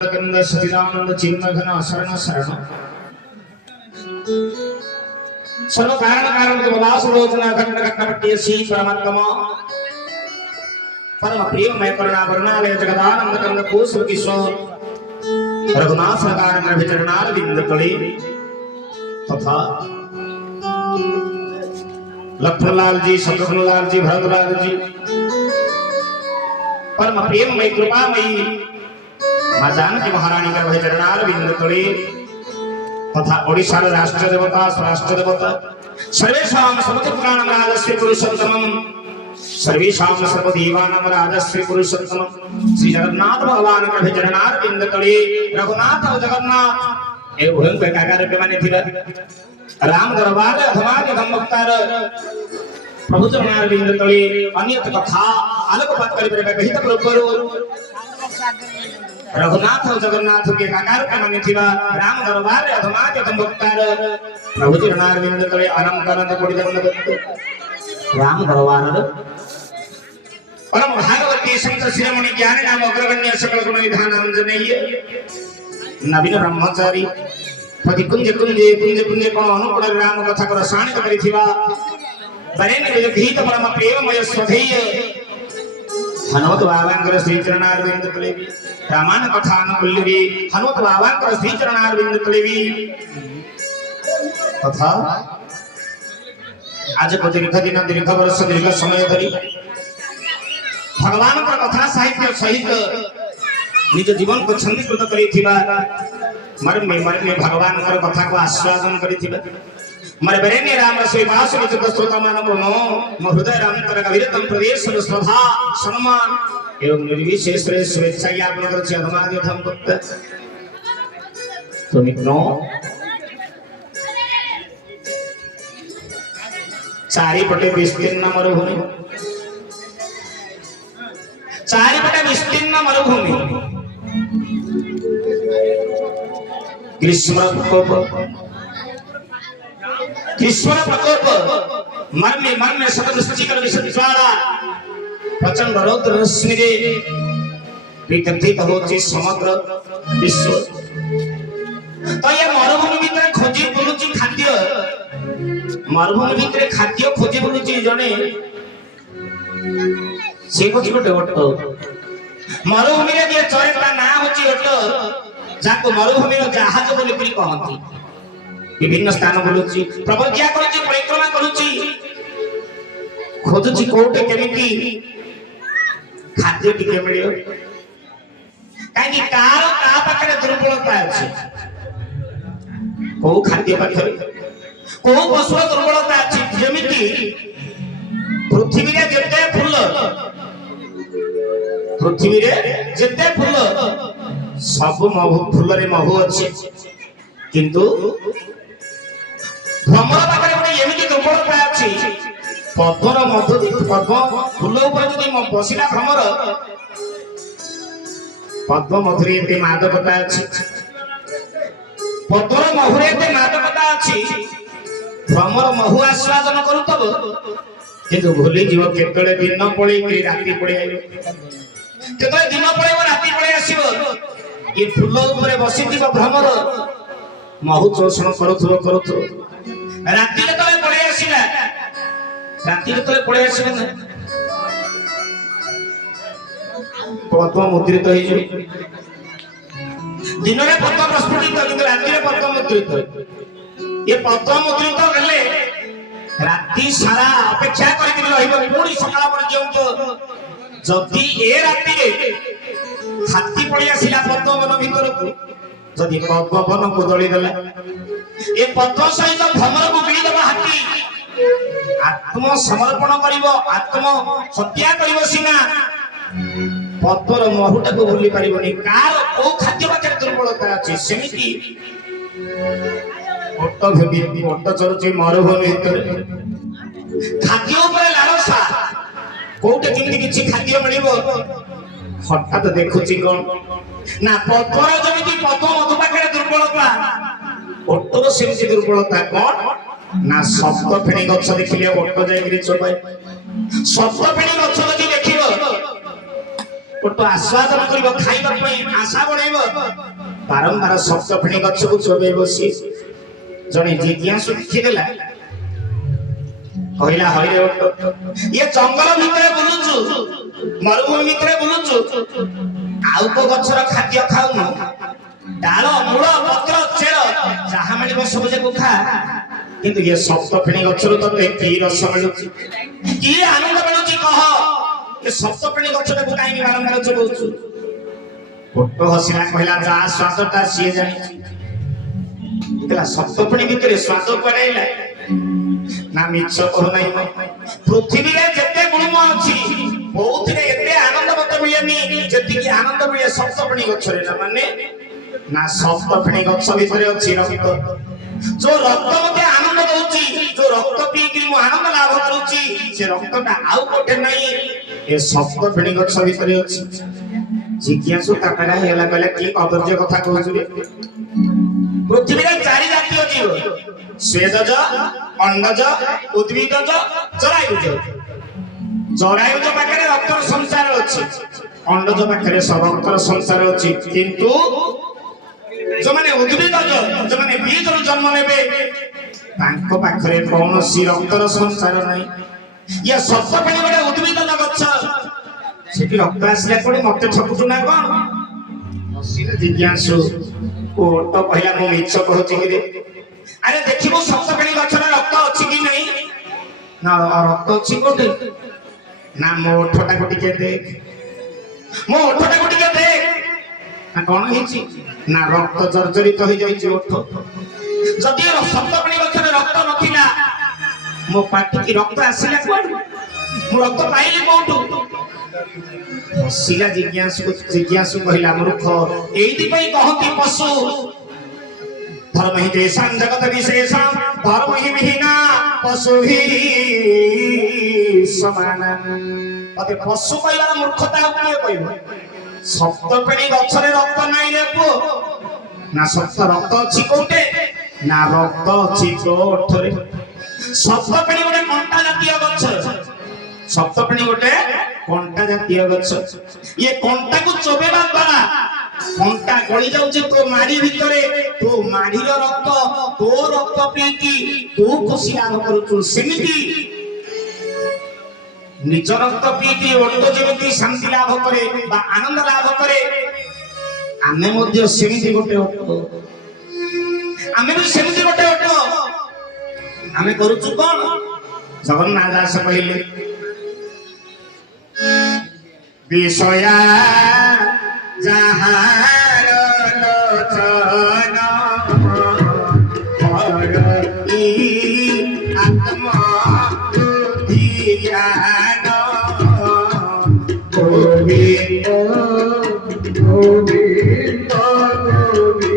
कंद सचिदानंद चिन्मघन शरण शरण सर्व कारण कारण कमलास लोचना घटन घटपट्टी सी परमात्मा परम प्रिय मैं करुणा वर्णालय जगदानंद कंद कोसुर किशोर रघुनाथ कारण विचरणार बिंद तले तथा लखनलाल जी शत्रुघ्नलाल जी भरतलाल जी परम प्रेम मैं कृपा मई मां जानकी महारानी का वह चरणार बिंद तले तथा ओडिशा राष्ट्र देवता स्वराष्ट्र देवता सर्वेषां समति पुराणं राजस्व पुरुषोत्तमं सर्वेषां सर्वदेवानां राजस्व पुरुषोत्तमं श्री जगन्नाथ भगवान का वह चरणार बिंद तले रघुनाथ और जगन्नाथ ए भयंकर के काकार के माने थिला राम दरबार अथवा धम्मक्तार प्रभु चरणार बिंद तले अन्यत कथा आलोकपात करि बरे कहित प्रभु रघुनाथ और जगन्नाथ के काकार के माने थिबा राम दरबार अधमा के धम्मक्तार प्रभु चरणार बिंद तले अनंत अनंत कोटि दंड राम दरबार परम भागवती संत शिरोमणि ज्ञानी नाम अग्रगण्य सकल गुण विधान अंजनेय नवीन ब्रह्मचारी पति कुंज कुंजे कुंज कुंज कोण अनुकूल राम कथा को रसायनिक करिथिबा बरेन विगीत परम प्रेममय स्वधेय हनुमत बाबांकर श्री चरणारविंद तले रामायण कथा अनुकूल्यवी हनुमत बाबांकर श्री चरणारविंद तले तथा आज को दीर्घ दिन दीर्घ वर्ष दीर्घ समय धरी भगवान का कथा साहित्य सहित निज जीवन को छंदीकृत करिथिबा मर्मे भगवान का कथा को आस्वादन करिथिबा मरे बरेने राम रसोई वास निज श्रोता मान को नो म हृदय राम तर गविरतम प्रदेश स्वधा सम्मान एवं निर्विशेष शुभेच्छा ज्ञापन करछि अधमादि धम भक्त तो मित्रों चारिपटे विस्तीर्ण मरुभूमि चारिपटे विस्तीर्ण मरुभूमि ग्रीष्म प्रकोप मर्मे मर्मे शतवृश्चिकर विषज्वाला प्रचंड रौद्र रश्मि रे विकथित होछि समग्र विश्व तो ये मरुभूमि भीतर खोजी बुलुछि खाद्य मरुभूमि भीतर खाद्य खोजी बुलुछि जने से को गोटे ओट मरुभूमि रे जे चरे ता ना होछि ओट जाको मरुभूमि रो जहाज बोली परि कहंती विभिन्न स्थान बुलुछि प्रवर्ज्ञा करूछि परिक्रमा करूछि खोजुछि कोटे केमिति खाद्य टिके मिलियो काई कार का पाखरे दुर्बलता अछि को खाद्य पाखरे को पशु दुर्बलता अछि जेमिति पृथ्वी रे जेते फूल सब फूल रे महु अछि किंतु भ्रमर पाखरे गोटे एमिति दुर्बलता अछि पद्मर मधु पद्म फूल ऊपर जदि बसिला भ्रमर पद्म मधुरे एते मादकता अछि पद्मर महुरे एते मादकता अछि भ्रमर महु आस्वादन करूतब किंतु भूली जीव केतले दिन पळै कि राति पळै आइबो केतले दिन पळैबो राति पळै आसीबो ये फूल ऊपर बसिथिबो भ्रमर महु चोषण करूथुबो राति रे तले पळे आसीला राति रे तले पळे आसीबे ना पद्म मुद्रित होई जे दिन रे पद्म प्रस्फुटित किंतु राति रे पद्म मुद्रित ये पद्म मुद्रित गले राति सारा अपेक्षा करि रहिबो पुणी सकाळ पर्यंत जदि ए राति रे हाथी पळे आसीला पद्म वन भीतर को जदि पद्म वन को दळी देला ए पद्म सहित भ्रमर को बिली दबा हाथी आत्म समर्पण करिवो आत्म हत्या करिवो सिना पद्मर महुटा को भूली परिबोनी कार ओ खाद्य पाखे दुर्बलता अछि सेमिति ओट चरुची मरुभूमि भीतर खाद्य ऊपर लालसा कोटे किंति किछि खाद्य मिलिबो हठात देखुछि कोन ना पद्मर जमिति पद्म मधु पाखे दुर्बलता ओटर सेमिति दुर्बलता कोन ना सप्त फेणी गछ देखिले ओट जाय गिरि चोबाय सप्त फेणी गछ जदि देखिबो ଓଟ ଆସ୍ୱାଦନ କରିବ, ଖାଇବା ପାଇଁ ଆଶା ବଢେଇବ, ବାରମ୍ବାର ଶବ୍ଦ ଫେଣି ଗଛକୁ ଚୋବେଇବ। ସିଏ ଜଣେ ଜିଜ୍ଞାସୁ ଦେଖିଦେଲା, କହିଲା ହଇରେ ଓଟ, ଇଏ ଜଙ୍ଗଲ ଭିତରେ ବୁଲୁଛୁ, ମରୁଭୂମି ଭିତରେ ବୁଲୁଛୁ, ଆଉ କୋଉ ଗଛର ଖାଦ୍ୟ ଖାଉନୁ? ଡାଳ ମୂଳ ପତ୍ର ଚେର ଯାହା ମିଳିବ ସବୁ ଯାକୁ ଖା, କିନ୍ତୁ ଏ ଶବ୍ଦ ଫେଣି ଗଛରୁ ତତେ କି ରସ ମିଳୁଛି, କି ଆନନ୍ଦ ମିଳୁଛି କହ? ଏ ଶବ୍ଦ ଫେଣି ଗଛଟାକୁ କାହିଁକି ବାରମ୍ବାର ଚୋବଉଛୁ? ଓଟ ହସିଲା, କହିଲା ଯାହା ସ୍ୱାଦଟା ସିଏ ଜାଣିଛି। ଶବ୍ଦ ଫେଣି ଭିତରେ ସ୍ୱାଦ ପଡେଇଲା ନା? ମିଛ କହୁନାହିଁ, ପୃଥିବୀରେ ଯେତେ ଗୁଳ୍ମ ଅଛି କୋଉଥିରେ ଏତେ ଆନନ୍ଦ ମତେ ମିଳେନି ଯେତିକି ଆନନ୍ଦ ମିଳେ ଶବ୍ଦ ଫେଣି ଗଛରେ। ନା ମାନେ ନା ଶବ୍ଦ ଫେଣି ଗଛ ଭିତରେ ଅଛି ରକ୍ତ, ଯୋଉ ରକ୍ତ ମତେ ଆନନ୍ଦ ଦଉଛି, ଯୋଉ ରକ୍ତ ପିଇକି ମୁଁ ଆନନ୍ଦ ଲାଭ କରୁଛି, ସେ ରକ୍ତଟା ଆଉ କୋଉଠି ନାହିଁ, ଏ ଶବ୍ଦ ଫେଣି ଗଛ ଭିତରେ ଅଛି। ଜିଜ୍ଞାସୁ କାଟାରା ହେଇଗଲା, କହିଲା କି ଅଦର୍ଯ୍ୟ କଥା କହୁଛୁ ରେ? ପୃଥିବୀରେ 4 ଜାତୀୟ ଜୀବ, ସ୍ୱେଦଜ, ଅଣ୍ଡଜ, ଉଦ୍ଭିଦଜ, ଜରାୟୁଜ। ଜରାୟୁଜ ପାଖରେ ରକ୍ତର ସଂସାର ଅଛି, ଅଣ୍ଡଜ ପାଖରେ ରକ୍ତର ସଂସାର ଅଛି, କିନ୍ତୁ ଯୋଉମାନେ ଉଦ୍ଭିଦଜ, ଯୋଉମାନେ ବୀଜରୁ ଜନ୍ମ ନେବେ, ତାଙ୍କ ପାଖରେ କୌଣସି ରକ୍ତର ସଂସାର ନାହିଁ। ଇଏ ଶବ୍ଦ ଫେଣି ଗୋଟେ ଉଦ୍ଭିଦଜ ଗଛ, ସେଠି ରକ୍ତ ଆସିଲା କୋଉଠି? ମତେ ଠକୁଛୁ ନା କଣ? ଜିଜ୍ଞାସୁ ଓଟ କହିଲା, ମୁଁ ମିଛ କହୁଛି କି ରେ? ଆରେ ଦେଖିବୁ ଶବ୍ଦ ଫେଣି ଗଛରେ ରକ୍ତ ଅଛି କି ନାହିଁ? ନା ରକ୍ତ ଅଛି କୋଉଠି? ନା ମୋ ଓଠଟାକୁ ଟିକେ ଦେଖ, ମୋ ଓଠଟାକୁ ଟିକେ ଦେଖ। ନା କଣ ହେଇଛି? ନା ରକ୍ତ ଜର୍ଜରିତ ହେଇଯାଇଛି ଓଠ। ଯଦି ଶବ୍ଦ ଫେଣି ଗଛରେ ରକ୍ତ ନଥିଲା, ମୋ ପାଟିକି ରକ୍ତ ଆସିଲା କୁଆଡୁ? ମୁଁ ରକ୍ତ ପାଇଲି କୋଉଠୁ? ହସିଲା ଜିଜ୍ଞାସୁ କହିଲା, ମୂର୍ଖ, ଏଇଥିପାଇଁ କହନ୍ତି ପଶୁ ଧର୍ମ ହିଁ ଦେଶାଂ ଜଗତ ବିଶେଷଂ ଧର୍ମ ହିଁ ବିହୀନା ପଶୁ ହିଁ ସମାନ। ତତେ ପଶୁ କହିବାର ମୂର୍ଖତା ଆଉ କିଏ କହିବ? ଶବ୍ଦ ଫେଣି ଗଛରେ ରକ୍ତ ନାହିଁ ରେ ପୁଅ। ନା ସତ୍ୟ ରକ୍ତ ଅଛି କୋଉଠି? ନା ରକ୍ତ ଅଛି ତୋ ଓଠରେ। ଶବ୍ଦ ଫେଣି ଗୋଟେ କଣ୍ଟା ଜାତୀୟ ଗଛ, ଶବ୍ଦ ଫେଣି ଗୋଟେ କଣ୍ଟା ଜାତୀୟ ଗଛ। ଇଏ କଣ୍ଟାକୁ ଚୋବେଇବା ଦ୍ୱାରା କଣ୍ଟା ଗଳି ଯାଉଛି ତୋ ମାଢି ଭିତରେ, ତୋ ମାଢିର ରକ୍ତ, ତୋ ରକ୍ତ ପିଇକି ତୁ ଖୁସି ଲାଭ କରୁଛୁ। ସେମିତି ନିଜ ରକ୍ତ ପିଇକି ଓଟ ଯେମିତି ଶାନ୍ତି ଲାଭ କରେ ବା ଆନନ୍ଦ ଲାଭ କରେ, ଆମେ ମଧ୍ୟ ସେମିତି ଗୋଟେ ଓଟ, ଆମେ ବି ସେମିତି ଗୋଟେ ଓଟ। ଆମେ କରୁଛୁ କଣ? ଜଗନ୍ନାଥ ଦାସ କହିଲେ, ବିଷୟା ଯାହାର ଲୋଚନ ପରଇ ଆତ୍ମ ବୁଦ୍ଧି ଜ୍ଞାନ ଗୋବିନ୍ଦ ଗୋବିନ୍ଦ ଗୋବିନ୍ଦ।